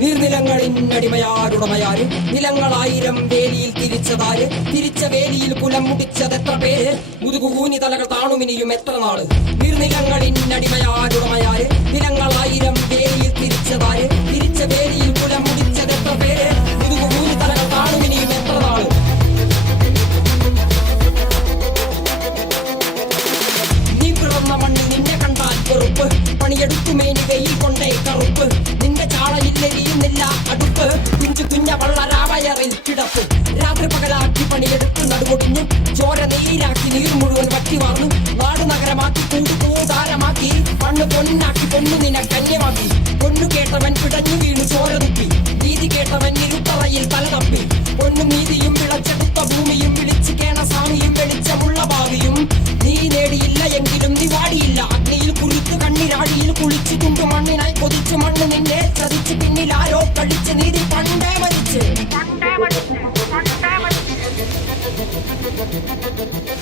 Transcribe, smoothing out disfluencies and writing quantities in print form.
നീർനിലങ്ങളിന്നടിമയാരുടമയാര് നിലങ്ങളായിരം വേലിയിൽ തിരിച്ചതാര് തിരിച്ച വേലിയിൽ കുലം മുടിച്ചതെത്ര പേര് മുതുകുകൂനി തലകൾ താണുമിനിയും എത്ര നാള് നീർനിലങ്ങളിന്നടിമയാരുടമയാര് നിലങ്ങളായിരം വേലിയിൽ തിരിച്ചതാര് തിരിച്ച വേലിയിൽ കുലം മുടിച്ചതെത്ര പേര് മുതുകുകൂനി തലകൾ താണുമിനിയും എത്ര നാള് നീ പിറന്ന മണ്ണിൽ നിന്നെ കണ്ടാൽ വെറുപ്പ് പണിയെടുക്കുമേനി വെയിൽ കൊണ്ടേ കറുപ്പ് നിന്റെ ചാളയില്ലെരിയുന്നില്ല അടുപ്പ് കുഞ്ചു കുഞ്ഞ വള്ളരാവയറിൽ കിടപ്പ് രാത്രി പകലാക്കി പണിയെടുത്ത് നടുകൊടിഞ്ഞു ചോര നീരാക്കി നീർ മുഴുവൻ വറ്റി വാർന്നു നാട് നഗരമാക്കി കൂടാരമാക്കി മണ്ണ് പൊന്നാക്കി പൊന്നു നിന കന്യമാക്കി പൊന്നു കേട്ടവൻ പിടഞ്ഞു വീണു ചോര തുപ്പി നീതി കേട്ടവൻ ഇരുട്ടറയിൽ തല തപ്പി പൊന്നും നീതി